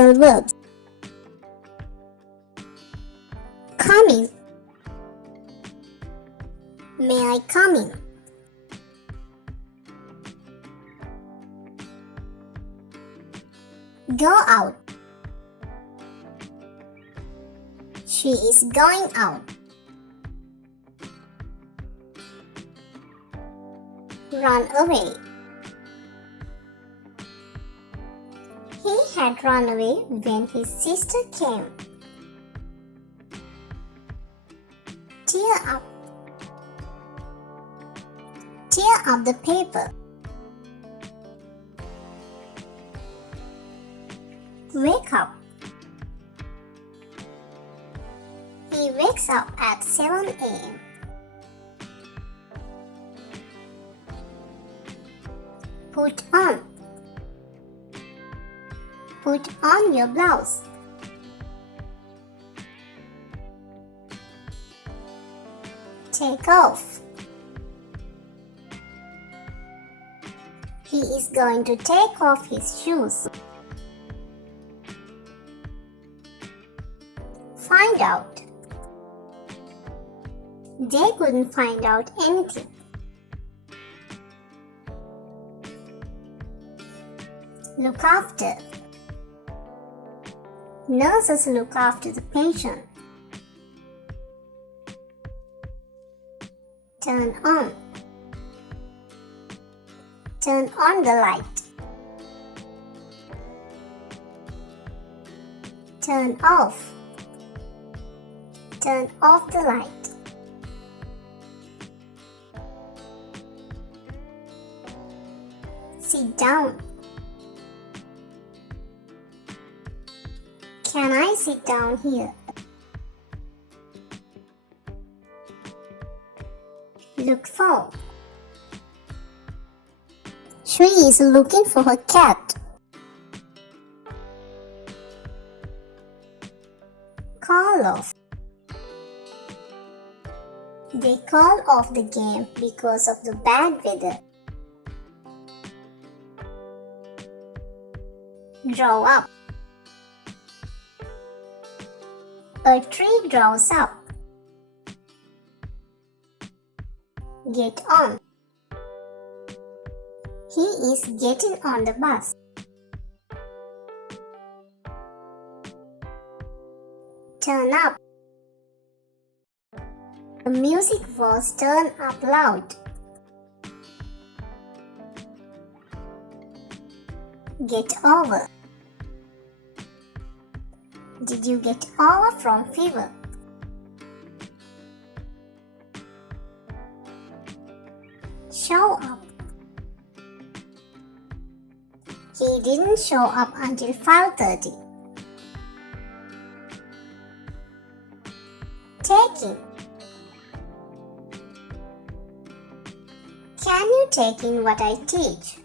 phrasal verbs. Come in. May I come in? Go out. She is going out. Run away. He had run away when his sister came. Tear up. Tear up the paper. Wake up. He wakes up at 7 a.m. Put on. Put on your blouse. Take off. He is going to take off his shoes. Find out. They couldn't find out anything. Look after. Nurses look after the patient. Turn on. Turn on the light. Turn off. Turn off the light. Sit down. Can I sit down here? Look for. She is looking for her cat. Call off. They called off the game because of the bad weather. Draw up. A tree grows up. Get on. He is getting on the bus. Turn up. The music was turned up loud. Get over. Did you get over from fever? Show up. He didn't show up until 5:30. Take in. Can you take in what I teach?